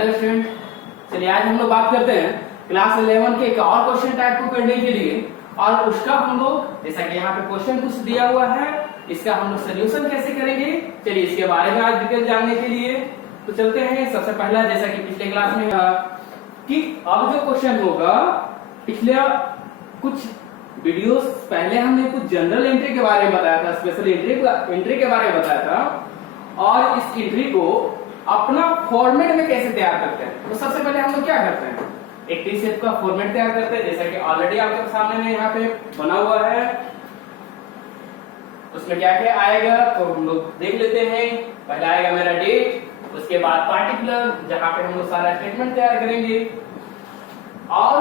Hello student, चलिए आज हम लोग बात करते हैं क्लास 11 के एक और क्वेश्चन टाइप को करने के लिए। और उसका हम लोग जैसा कि यहाँ पे क्वेश्चन कुछ दिया हुआ है, इसका हम लोग सोल्यूशन कैसे करेंगे, चलिए इसके बारे में आज डिटेल जानने के लिए तो चलते हैं। सबसे पहला जैसा कि पिछले क्लास में कि अब जो क्वेश्चन होगा, पिछले कुछ वीडियोस पहले हमने कुछ जनरल एंट्री के बारे में बताया था, स्पेशल एंट्री के बारे में बताया था, और इस एंट्री को अपना फॉर्मेट में कैसे तैयार करते हैं। तो सबसे पहले हम लोग क्या करते हैं, एक टी शेप का फॉर्मेट तैयार करते हैं, जैसा कि ऑलरेडी आपके सामने में यहाँ पे बना हुआ है। उसमें क्या क्या आएगा तो हम लोग देख लेते हैं। पहला आएगा मेरा डेट, उसके बाद पार्टिकुलर जहां पे हम लोग सारा स्टेटमेंट तैयार करेंगे, और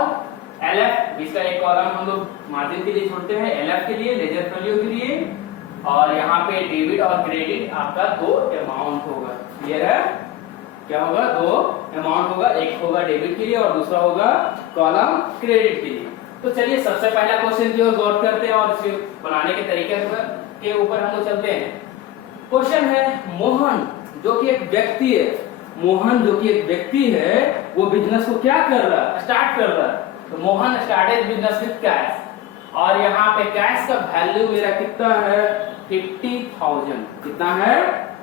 एलएफ बीच का एक कॉलम हम लोग मार्जिन के लिए छोड़ते हैं, एलएफ के लिए, लेजर वैल्यू के लिए, और यहाँ पे डेबिट और क्रेडिट आपका दो अमाउंट होगा। क्लियर है, क्या होगा, दो अमाउंट होगा, एक होगा डेबिट के लिए और दूसरा होगा कॉलम क्रेडिट के लिए। तो चलिए सबसे पहला क्वेश्चन की ओर गौर करते हैं और इसे बनाने के तरीके के ऊपर हम लोग चलते हैं। क्वेश्चन है, मोहन जो कि एक व्यक्ति है, मोहन जो कि एक व्यक्ति है, वो बिजनेस को क्या कर रहा है, स्टार्ट कर रहा है। तो Mohan started business with cash, और यहाँ पे कैश का वैल्यू मेरा कितना है, 50,000। कितना है,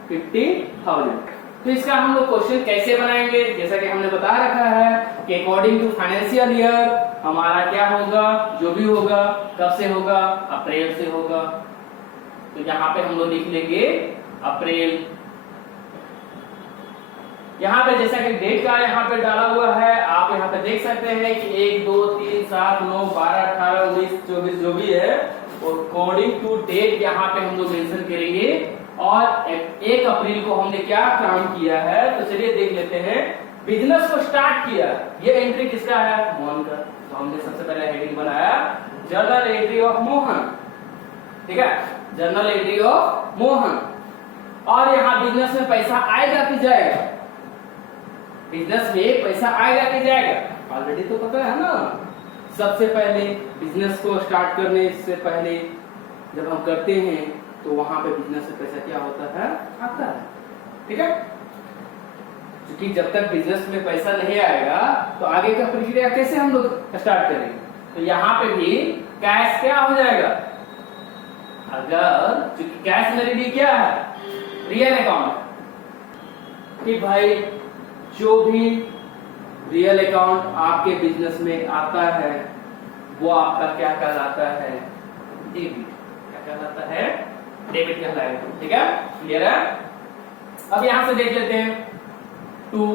50,000। तो इसका हम लोग क्वेश्चन कैसे बनाएंगे, जैसा कि हमने बता रखा है कि अकॉर्डिंग टू फाइनेंशियल ईयर हमारा क्या होगा, जो भी होगा कब से होगा, अप्रैल से होगा। तो यहाँ पे हम लोग लिख लेंगे अप्रैल। यहाँ पे जैसा कि डेट का यहाँ पे डाला हुआ है, आप यहाँ पे देख सकते हैं कि 1 2 3 7 9 12 18 19 24 जो भी है, अकॉर्डिंग टू डेट यहाँ पे हम लोग मेंशन करेंगे। और 1 अप्रैल को हमने क्या काम किया है, तो चलिए देख लेते हैं। बिजनेस को स्टार्ट किया, ये एंट्री किसका है, मोहन का। तो हमने सबसे पहले हेडिंग बनाया जर्नल एंट्री ऑफ मोहन। ठीक है, जर्नल एंट्री ऑफ मोहन। और यहाँ बिजनेस में पैसा आएगा कि जाएगा, बिजनेस में पैसा आएगा कि जाएगा, ऑलरेडी तो पता है ना। सबसे पहले बिजनेस को स्टार्ट करने से पहले जब हम करते हैं तो वहां पे बिजनेस में पैसा क्या होता है, आता है। ठीक है, क्योंकि जब तक बिजनेस में पैसा नहीं आएगा तो आगे का प्रक्रिया कैसे हम लोग स्टार्ट करेंगे। तो यहाँ पे भी कैश क्या हो जाएगा, अगर क्योंकि कैश मेरे लिए क्या है, रियल अकाउंट, कि भाई जो भी रियल अकाउंट आपके बिजनेस में आता है वो आपका क्या कहलाता है, डेबिट। क्या कहलाता है, डेबिट कहलाएगा। ठीक है, क्लियर है। अब यहां से देख लेते हैं, टू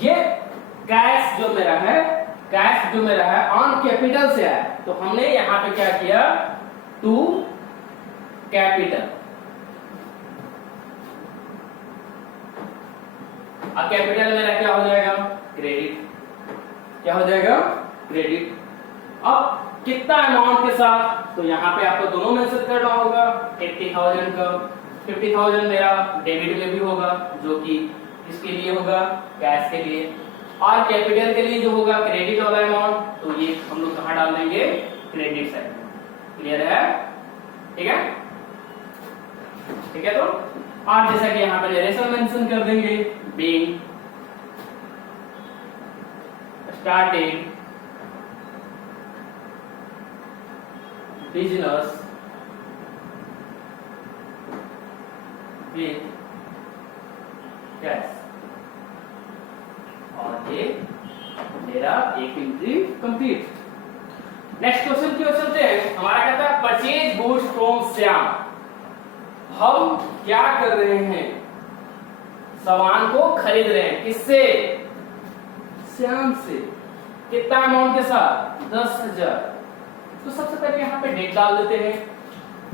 ये कैश जो मेरा है, कैश जो मेरा है ऑन कैपिटल से है, तो हमने यहां पे क्या किया, टू कैपिटल। अब कैपिटल मेरा क्या हो जाएगा, क्रेडिट। क्या हो जाएगा, क्रेडिट। अब कितना अमाउंट के साथ, तो यहाँ पे आपको दोनों मेंशन करना होगा। 50,000 का 50,000 मेरा डेबिट में भी होगा, जो कि इसके लिए होगा, कैश के लिए, और कैपिटल के लिए जो होगा क्रेडिट वाला अमाउंट, तो ये हम लोग कहाँ डाल देंगे, क्रेडिट साइड में। क्लियर है, ठीक है, ठीक है। तो और जैसा कि यहाँ पे नरेशन मेंशन कर देंगे, being started business with cash, और ये मेरा एक एंट्री कंप्लीट। नेक्स्ट क्वेश्चन की ओर चलते हैं। हमारा कहता है परचेज गुड्स फ्रॉम श्याम। हम क्या कर रहे हैं, सामान को खरीद रहे हैं, किससे, श्याम से। कितना अमाउंट के साथ, 10,000। तो सबसे पहले यहाँ पे डेट डाल देते हैं,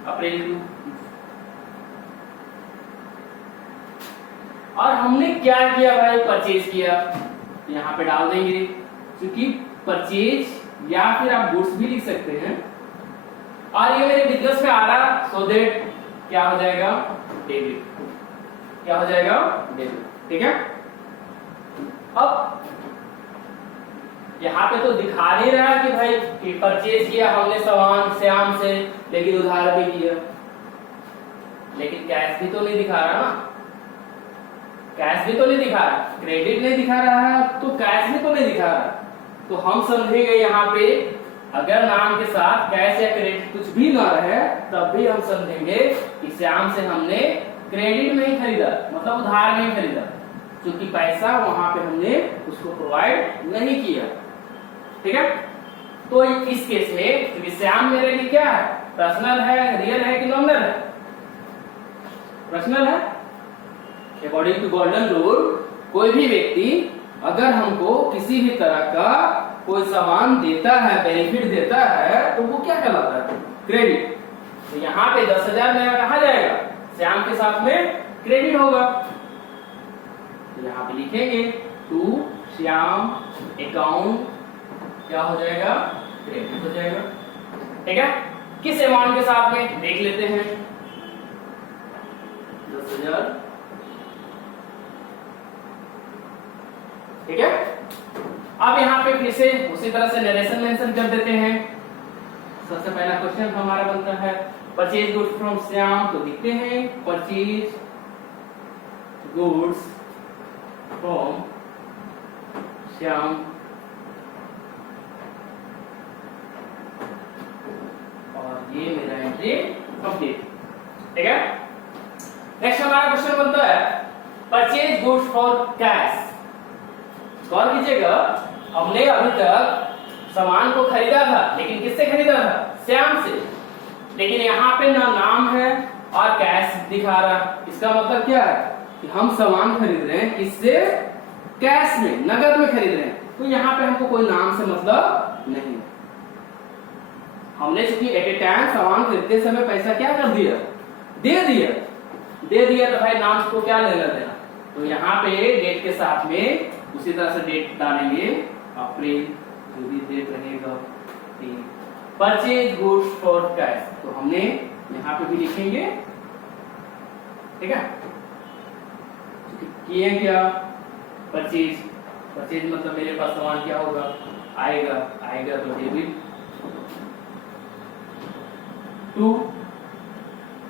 अप्रैल 2। और हमने क्या किया भाई, परचेज किया, तो यहाँ पे डाल देंगे, क्योंकि परचेज या फिर आप गुड्स भी लिख सकते हैं। और ये मेरे बिजनेस में आ रहा, सो दैट क्या हो जाएगा, डेबिट। क्या हो जाएगा, डेबिट। ठीक है। अब यहाँ पे तो दिखा नहीं रहा कि भाई कि परचेज किया हमने सामान श्याम से, लेकिन उधार भी किया, लेकिन कैश भी तो नहीं दिखा रहा ना, कैश भी तो नहीं दिखा रहा। क्रेडिट नहीं दिखा रहा है तो कैश में तो नहीं दिखा रहा, तो हम समझेंगे यहाँ पे अगर नाम के साथ कैश या क्रेडिट कुछ भी ना रहे तब भी हम समझेंगे कि श्याम से हमने क्रेडिट में ही खरीदा, मतलब उधार में ही खरीदा, क्योंकि पैसा वहां पे हमने उसको प्रोवाइड नहीं किया। ठीक है, तो इस केस में क्योंकि श्याम मेरे लिए क्या है, पर्सनल है, रियल है कि नॉमिनल है? पर्सनल है। अकॉर्डिंग टू गोल्डन रूल कोई भी व्यक्ति अगर हमको किसी भी तरह का कोई सामान देता है, बेनिफिट देता है, तो वो क्या कहलाता है? क्रेडिट। तो यहाँ पे 10,000 मेरा कहा जाएगा, श्याम के साथ में क्रेडिट होगा, तो यहाँ पे लिखेंगे टू श्याम अकाउंट क्या हो जाएगा? क्रेडिट हो जाएगा। ठीक है, किस अमाउंट के साथ में देख लेते हैं। 10,000। ठीक है, अब यहाँ पे फिर से उसी तरह से नरेशन मेंशन कर देते हैं। सबसे पहला क्वेश्चन हमारा बनता है परचेज गुड्स फ्रॉम श्याम, तो लिखते हैं परचेज गुड्स फ्रॉम श्याम और ये मेरा एंट्री कंप्लीट। ठीक है, नेक्स्ट हमारा क्वेश्चन बनता है परचेज गुड्स फॉर कैश। गौर कीजिएगा, हमने अभी तक सामान को खरीदा था, लेकिन किससे खरीदा था? श्याम से। लेकिन यहाँ पे ना नाम है और कैश दिखा रहा, इसका मतलब क्या है कि हम सामान खरीद रहे हैं किससे? कैश में, नगद में खरीद रहे हैं, तो यहाँ पे हमको कोई नाम से मतलब नहीं। हमने चूंकि एट ए टाइम सामान खरीदते समय पैसा क्या कर दिया? दे दिया, तो भाई नाम को क्या लेना देना। तो यहाँ पे डेट के साथ में उसी तरह से डेट डालेंगे, अप्रैल, जो भी डेट रहेगा, परचेज गुड्स फॉर कैश, तो हमने यहाँ पे भी लिखेंगे। ठीक है, किए क्या? परचेज मतलब मेरे पास सामान क्या होगा? आएगा तो डेबिट। टू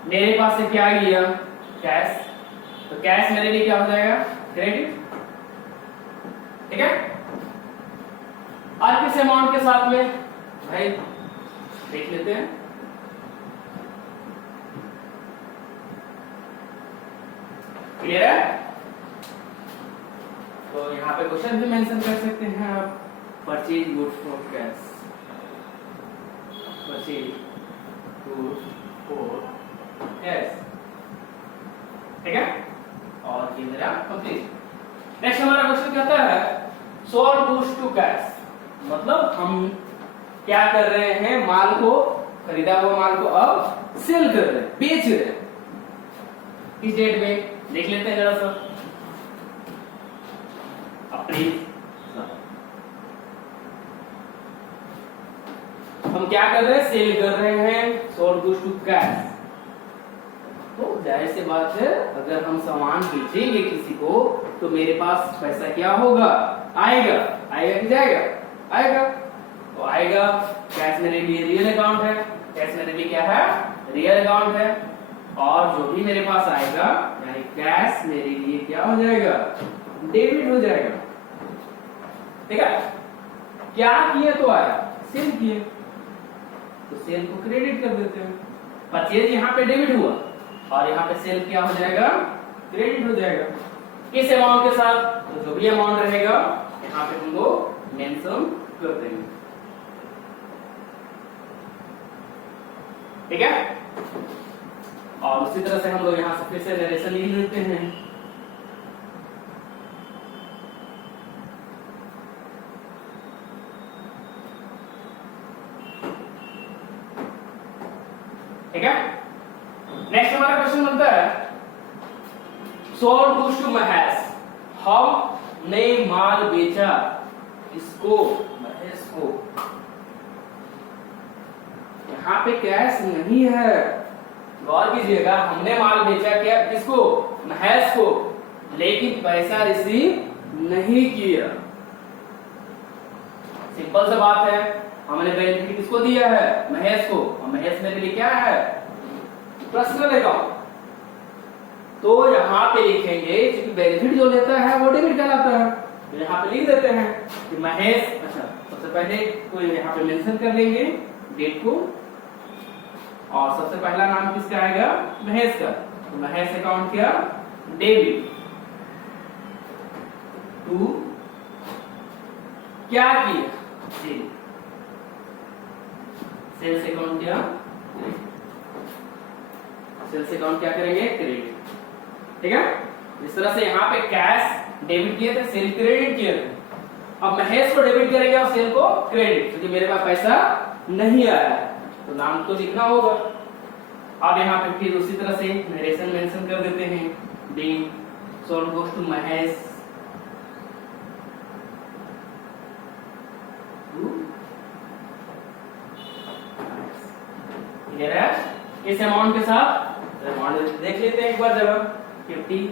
मेरे पास से क्या गया? कैश, तो कैश मेरे लिए क्या हो जाएगा? क्रेडिट। ठीक है, और किस अमाउंट के साथ में भाई देख लेते हैं। क्लियर है? तो यहाँ पे क्वेश्चन भी मेंशन कर सकते हैं आप, purchase goods for cash, purchase goods for cash. ठीक है, और ये मेरा कंप्लीट। नेक्स्ट हमारा क्वेश्चन कहता है सोल्ड गुड्स टू कैश, मतलब हम क्या कर रहे हैं? माल को, खरीदा हुआ माल को अब सेल कर रहे हैं, बेच रहे हैं। किस डेट में देख लेते हैं जरा सा, अप्रैल। हम क्या कर रहे हैं? सेल कर रहे हैं, सोल्ड गुड्स टू कैश। तो जाहिर सी बात है, अगर हम सामान बेचेंगे किसी को तो मेरे पास पैसा क्या होगा? आएगा कि जाएगा? आएगा, तो आएगा। कैश मेरे लिए रियल अकाउंट है, कैश मेरे लिए क्या है? रियल अकाउंट है, और जो भी मेरे पास आएगा यानी कैश मेरे लिए क्या हो जाएगा? डेबिट हो जाएगा। ठीक है, क्या किए तो आया? सेल किए, तो सेल को क्रेडिट कर देते हैं। परचेज यहाँ पे डेबिट हुआ और यहाँ पे सेल क्या हो जाएगा? क्रेडिट हो जाएगा। किस अमाउंट के साथ? तो जो भी अमाउंट रहेगा यहाँ पे हम लोग मेंशन कर देंगे। ठीक है, और उसी तरह से हम लोग यहाँ से फिर से नरेशन लिख लेते हैं। ठीक है, नेक्स्ट हमारा क्वेश्चन बनता है सोल्ड गुड्स टू महेश, हमने माल बेचा इसको, महेश को। यहाँ पे कैश नहीं है, गौर कीजिएगा, हमने माल बेचा क्या? किसको? महेश को, लेकिन पैसा रिसीव नहीं किया। सिंपल सा बात है, हमने बेनिफिट किसको दिया है? महेश को, और महेश मेरे लिए क्या है? Personal account. तो यहाँ पे लिखेंगे क्योंकि बेनिफिट जो लेता है वो डेबिट कहलाता है, तो यहाँ पे लिख देते हैं कि महेश। अच्छा, सबसे पहले तो यहाँ पे मेंशन कर लेंगे डेट को, और सबसे पहला नाम किसका आएगा? महेश का। तो महेश अकाउंट किया डेबिट टू क्या किया? सेल। सेल्स अकाउंट किया, सेल्स अकाउंट क्या करेंगे? क्रेडिट। ठीक है, इस तरह से यहाँ पे कैश डेबिट किए थे, सेल क्रेडिट किए थे। अब महेश को डेबिट करेंगे और सेल को क्रेडिट, क्योंकि मेरे पास पैसा नहीं आया है, तो नाम तो लिखना होगा। अब यहाँ पे फिर उसी तरह से नरेशन मेंशन कर देते हैं, being sold goes to Mahesh इस अमाउंट के साथ अमाउंट देख लेते हैं एक बार जरा। 15,000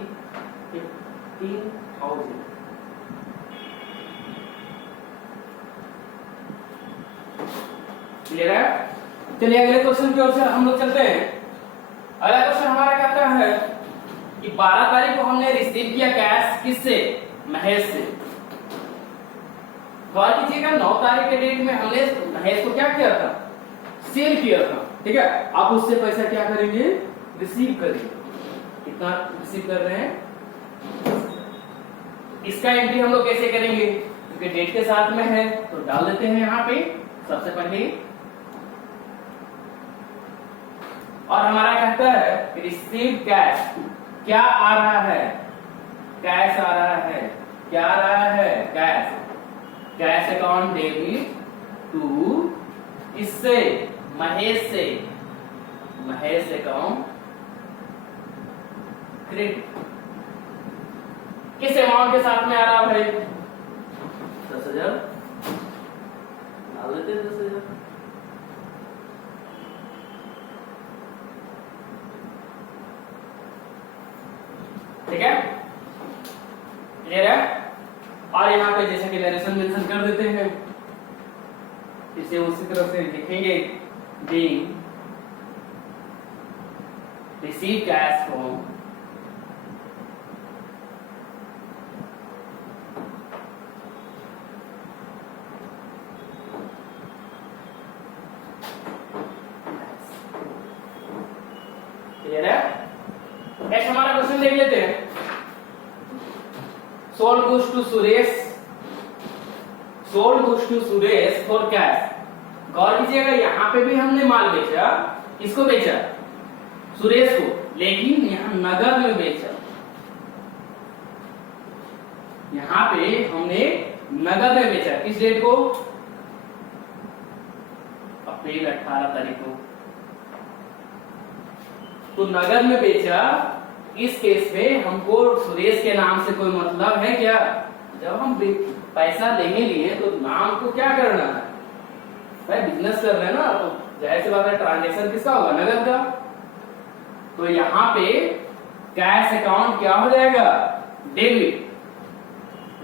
क्लियर है? चलिए अगले क्वेश्चन की ओर से हम लोग चलते हैं। अगला क्वेश्चन हमारा कहता है कि 12 तारीख को हमने रिसीव किया कैश किससे? महेश से। गौर कीजिएगा 9 तारीख के डेट में हमने महेश को क्या किया था? सेल किया था। ठीक है, आप उससे पैसा क्या करेंगे? रिसीव करेंगे। कितना रिसीव कर रहे हैं? इसका एंट्री हम लोग कैसे करेंगे? क्योंकि डेट के साथ में है तो डाल देते हैं यहाँ पे सबसे पहले। और हमारा कहता है रिसीव कैश, क्या आ रहा है? कैश आ रहा है। क्या आ रहा है? Cash. Cash account debit to इससे महेश से, महेश अकाउंट क्रेडिट। किस अमाउंट के साथ में आ रहा भाई? 10,000 डाल देते हैं। 10,000 ठीक है, क्लियर है? और यहाँ पे जैसे कि नरेशन मेंशन कर देते हैं, इसे उसी तरह से लिखेंगे being receive cash from clear है? नेक्स्ट हमारा क्वेश्चन देख लेते हैं। Sold goods to Suresh, sold goods to Suresh for cash. गौर कीजिएगा यहाँ पे भी हमने माल बेचा, किसको बेचा? सुरेश को, लेकिन यहाँ नगद में बेचा। यहाँ पे हमने नगद में बेचा। किस डेट को? अप्रैल 18 तारीख को। तो नगद में बेचा। इस केस में हमको सुरेश के नाम से कोई मतलब है क्या? जब हम पैसा लेने लिए तो नाम को क्या करना है भाई? बिजनेस कर रहे हैं ना, तो जाहिर सी बात है ट्रांजेक्शन किसका होगा? नगद का। तो यहाँ पे कैश अकाउंट क्या हो जाएगा? डेबिट।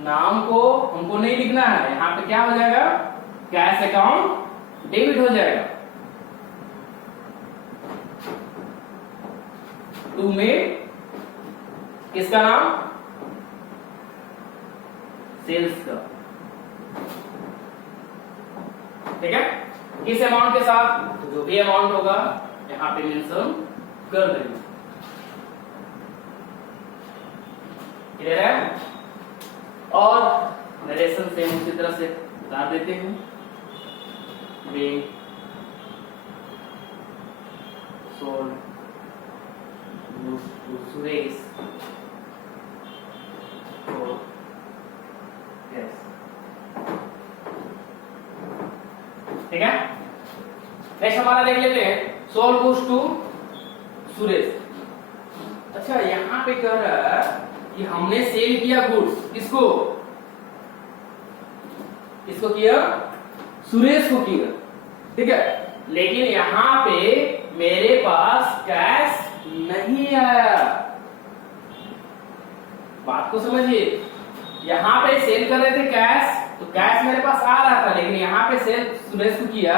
नाम को हमको नहीं लिखना है, यहाँ पे क्या हो जाएगा? कैश अकाउंट डेबिट हो जाएगा। टू में किसका नाम? सेल्स का। ठीक है, किस अमाउंट के साथ? तो जो भी अमाउंट होगा यहाँ पे मेंशन कर देंगे। क्लियर है? और नरेशन सेम उसी तरह से बता देते हैं। being sold to Suresh for yes। ठीक है, नेक्स्ट हमारा देख लेते हैं सोल्ड गुड्स टू सुरेश। अच्छा, यहाँ पे कह रहा है कि हमने सेल किया गुड्स, किसको? किसको किया? सुरेश को किया। ठीक है, लेकिन यहाँ पे मेरे पास कैश नहीं आया। बात को समझिए, यहाँ पे सेल कर रहे थे कैश, तो कैश मेरे पास आ रहा था, लेकिन यहाँ पे सेल सुरेश को किया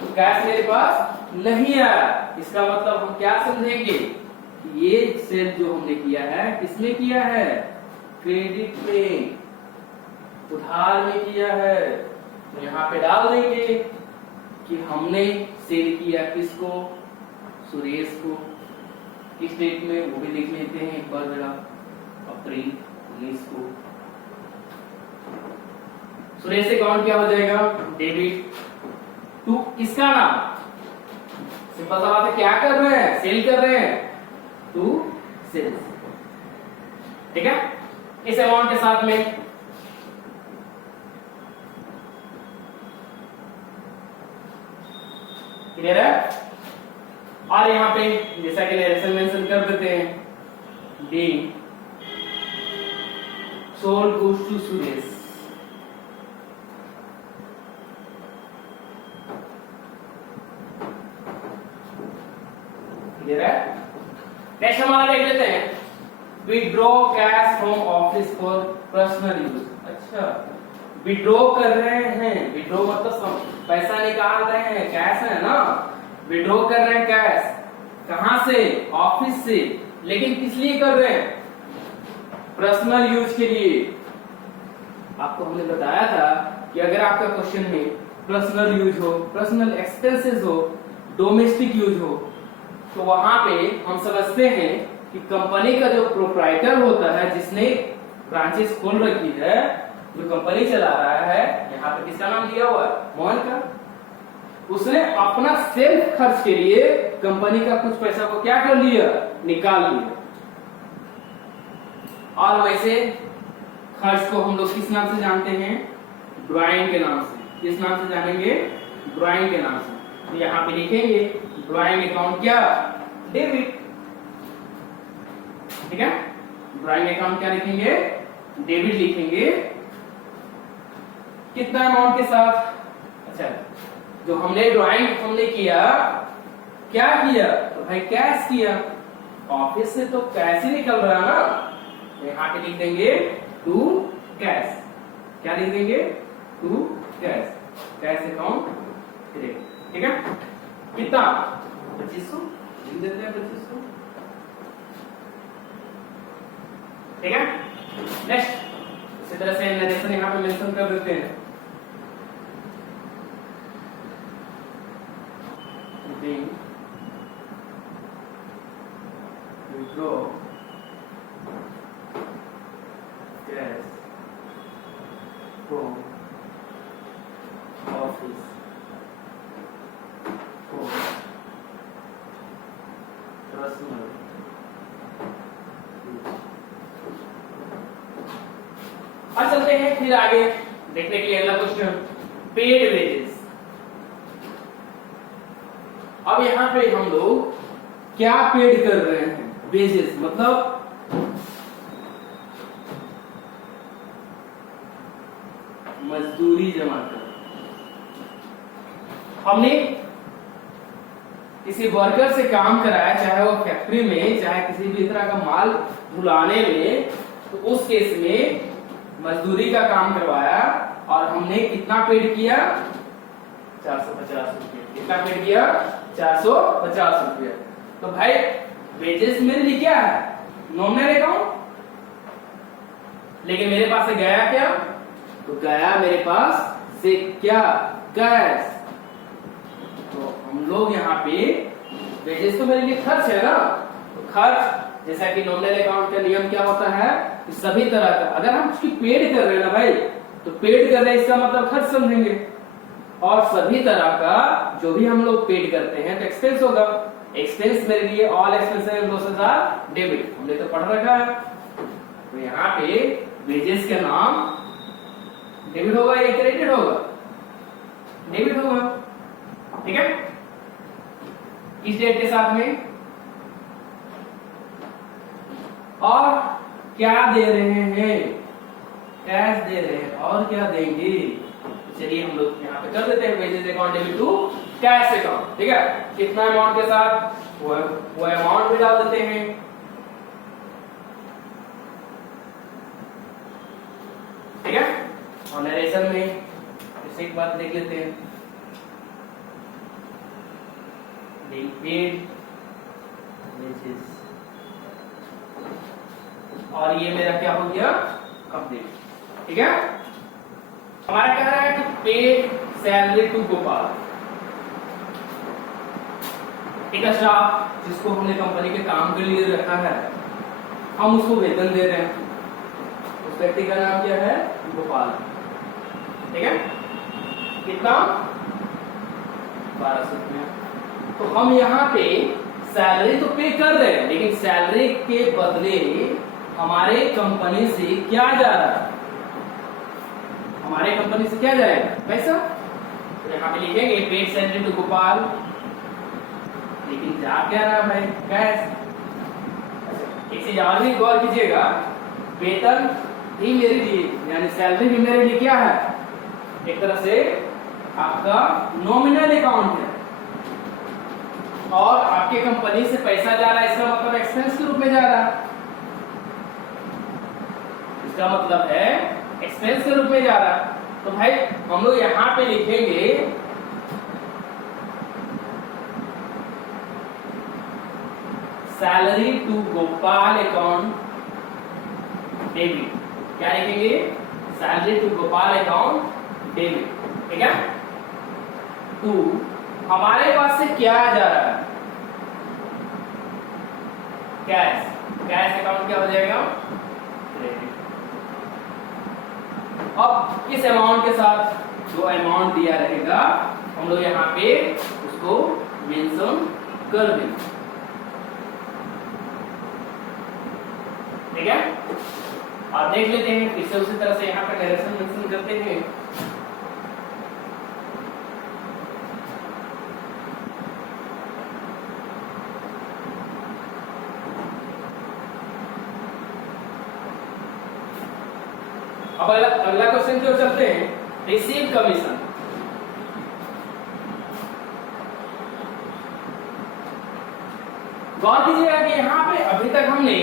तो कैश मेरे पास नहीं आया। इसका मतलब हम क्या समझेंगे कि ये सेल जो हमने किया है किसमें किया है, क्रेडिट में, उधार में किया है। तो यहाँ पे डाल देंगे कि हमने सेल किया किसको, सुरेश को। किस डेट में वो भी लिख लेते हैं एक बार जरा, अप्रैल 19 को। सुरेश से अकाउंट क्या हो जाएगा, डेबिट टू किसका नाम, सिंपल सा बात है, क्या कर रहे हैं, सेल कर रहे हैं, टू सेल्स। ठीक है, इस अमाउंट के साथ में क्लियर है। और यहाँ पे जैसा कि नरेशन मेंशन कर देते हैं, the sold goods to Suresh. Clear है। नेक्स्ट हमारा देख लेते हैं, withdraw cash from office for personal use. अच्छा, विड्रॉ कर रहे हैं, विड्रॉ मतलब पैसा निकाल रहे हैं, कैश है ना, विड्रॉ कर रहे हैं कैश, कहां से, ऑफिस से, लेकिन किस लिए कर रहे हैं, पर्सनल यूज के लिए। आपको हमने बताया था कि अगर आपका क्वेश्चन में पर्सनल यूज हो, पर्सनल एक्सपेंसेस हो, डोमेस्टिक यूज हो, तो वहां पे हम समझते हैं कि कंपनी का जो प्रोप्राइटर होता है, जिसने ब्रांचेस खोल रखी है, जो कंपनी चला रहा है, यहाँ पे किसका नाम दिया हुआ है, मोहन का, उसने अपना सेल्फ खर्च के लिए कंपनी का कुछ पैसा को क्या कर लिया, निकाल लिया। और वैसे खर्च को हम लोग किस नाम से जानते हैं, ड्राइंग के नाम से। किस नाम से जानेंगे, ड्राइंग के नाम से। तो यहाँ पे लिखेंगे ड्राइंग अकाउंट क्या, डेबिट। ठीक है, ड्राइंग अकाउंट क्या लिखेंगे, डेबिट लिखेंगे। कितना अमाउंट के साथ, अच्छा जो हमने ड्राइंग हमने किया, क्या किया, तो भाई कैश किया, ऑफिस से तो कैश ही निकल रहा है ना, तो यहाँ पे लिख देंगे टू कैश। क्या लिख देंगे, to cash, cash account credit. ठीक है, कितना 2500 लिख देते हैं, 2500। ठीक है, नेक्स्ट इसी तरह से नरेशन यहाँ पे मेंशन कर देते हैं, withdraw cash from office for personal use। अब चलते हैं फिर आगे देखने के लिए अगला क्वेश्चन, पेड वेजेस। अब यहाँ पे हम लोग क्या पेड कर रहे हैं, वेजेस मतलब मजदूरी जमा कर। हमने किसी वर्कर से काम कराया, चाहे वो फैक्ट्री में, चाहे किसी भी तरह का माल ढुलाने में, तो उस केस में मजदूरी का काम करवाया और हमने कितना पेड किया, 450 रुपये। कितना पेड किया, 450 रुपये। तो भाई वेजेस मेरे लिए क्या है, नॉमिनल अकाउंट, लेकिन मेरे पास से गया क्या, तो गया मेरे पास से क्या, कैश। तो हम लोग यहाँ पे वेजेस तो मेरे लिए खर्च है ना, तो खर्च जैसा कि नॉमिनल अकाउंट का नियम क्या होता है कि सभी तरह का, अगर हम उसकी पेड कर रहे हैं ना भाई, तो पेड कर रहे हैं इसका मतलब खर्च समझेंगे, और सभी तरह का जो भी हम लोग पेड करते हैं तो एक्सपेंस होगा। एक्सपेंस मेरे लिए ऑल एक्सपेंसेस 2000 डेबिट, हमने तो पढ़ रखा है। तो यहाँ पे वेजेस का नाम डेबिट होगा या क्रेडिट होगा, डेबिट होगा। ठीक है, इस डेट के साथ में, और क्या दे रहे हैं, कैश दे रहे हैं, और क्या देंगे, चलिए हम लोग यहाँ पे कर देते हैं wages account debit to cash account. ठीक है, कितना अमाउंट के साथ, वो अमाउंट भी डाल देते हैं। ठीक है, और नरेशन में इसे एक बात देख लेते हैं, being paid wages और ये मेरा क्या हो गया, कंप्लीट। ठीक है, हमारा कह रहा है कि पे सैलरी टू गोपाल। एक स्टाफ जिसको हमने कंपनी के काम के लिए रखा है, हम उसको वेतन दे रहे हैं। उस व्यक्ति का नाम क्या है, गोपाल। ठीक है, कितना, 1200 रुपया। तो हम यहाँ पे सैलरी तो पे कर रहे हैं, लेकिन सैलरी के बदले हमारे कंपनी से क्या जा रहा है, हमारे कंपनी से क्या जाएगा, पैसा। तो यहाँ पे लिखेंगे पेड सैलरी टू गोपाल, लेकिन जा क्या रहा है भाई, कैश। एक चीज और भी गौर कीजिएगा, वेतन भी मेरे लिए यानी सैलरी भी मेरे लिए क्या है, एक तरह से आपका नॉमिनल अकाउंट है, और आपके कंपनी से पैसा जा रहा है, इसका मतलब एक्सपेंस के रूप में जा रहा है। इसका मतलब है एक्सपेंस के रूप में जा रहा है। तो भाई हम लोग यहां पे लिखेंगे salary to Gopal account debit. क्या लिखेंगे, salary to Gopal account debit. ठीक है, टू हमारे पास से क्या जा रहा है, कैश। कैश अकाउंट क्या हो जाएगा, क्रेडिट। अब इस अमाउंट के साथ जो अमाउंट दिया रहेगा हम लोग यहाँ पे उसको मेंशन कर देंगे। ठीक है, आप देख लेते हैं फिर से उसी तरह से यहाँ पे डायरेक्शन मेंशन करते हैं। अब अगला क्वेश्चन की ओर चलते हैं, रिसीव कमीशन। गौर कीजिएगा कि यहाँ पे अभी तक हमने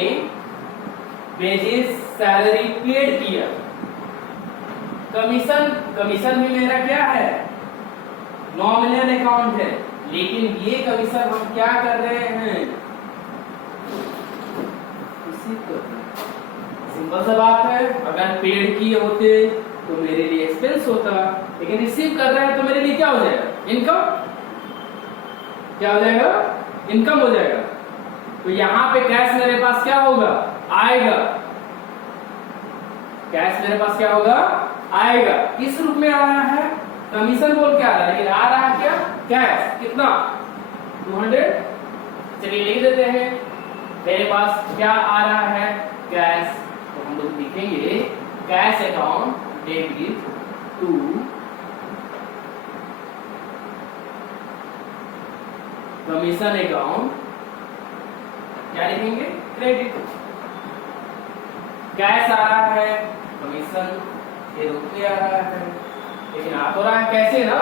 वेजेस सैलरी पेड किया, कमीशन, कमीशन भी मेरा क्या है, नॉमिनल अकाउंट है, लेकिन ये कमीशन हम क्या कर रहे हैं, रिसीव कर रहे हैं। सिंपल सा बात है, अगर पेड किए होते तो मेरे लिए एक्सपेंस होता, लेकिन रिसीव कर रहे हैं तो मेरे लिए क्या हो जाएगा, इनकम। क्या हो जाएगा, इनकम हो जाएगा। तो यहाँ पे कैश मेरे पास क्या होगा, आएगा। कैश मेरे पास क्या होगा, आएगा। किस रूप में आ रहा है, कमीशन बोल के आ रहा है, लेकिन आ रहा है क्या, कैश। कितना, 200। चलिए लिख देते हैं, मेरे पास क्या आ रहा है, कैश। तो हम लोग लिखेंगे cash account debit to commission account, क्या लिखेंगे, क्रेडिट। कैश आ रहा है, कमीशन के रूप में आ रहा है, लेकिन आ तो रहा है कैसे ना,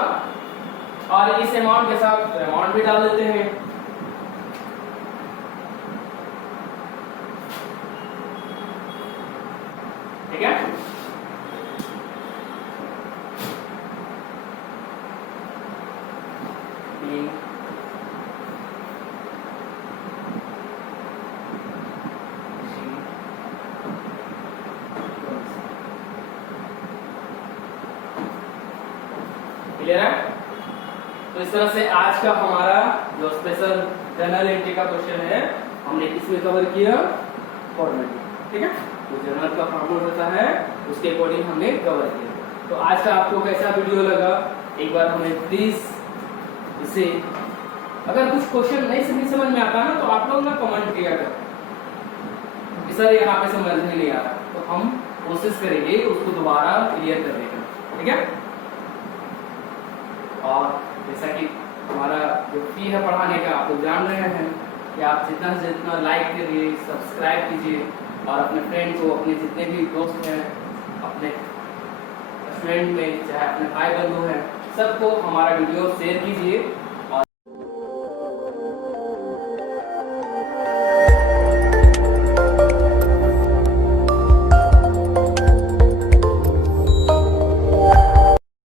और इस अमाउंट के साथ अमाउंट भी डाल देते हैं। ठीक है, क्लियर है। तो इस तरह से आज का हमारा जो स्पेशल जनरल एंट्री का क्वेश्चन है हमने किसमें कवर किया, फॉर्मेट। ठीक है, तो जनरल का फॉर्मेट होता है उसके अकॉर्डिंग हमने कवर किया। तो आज का आपको कैसा वीडियो लगा, एक बार हमें प्लीज इसे, अगर कुछ क्वेश्चन नहीं समझ में आता ना तो आप लोग ना कमेंट किया करें कि सर यहाँ पे समझ में नहीं आ रहा, तो हम कोशिश करेंगे उसको दोबारा क्लियर करने का। ठीक है, और जैसा कि हमारा जो फी है पढ़ाने का आप लोग जान रहे हैं कि आप जितना से जितना लाइक करिए, सब्सक्राइब कीजिए, और अपने फ्रेंड को, अपने जितने भी दोस्त हैं, अपने फ्रेंड में चाहे अपने भाई बंधु हैं, सबको हमारा वीडियो शेयर कीजिए।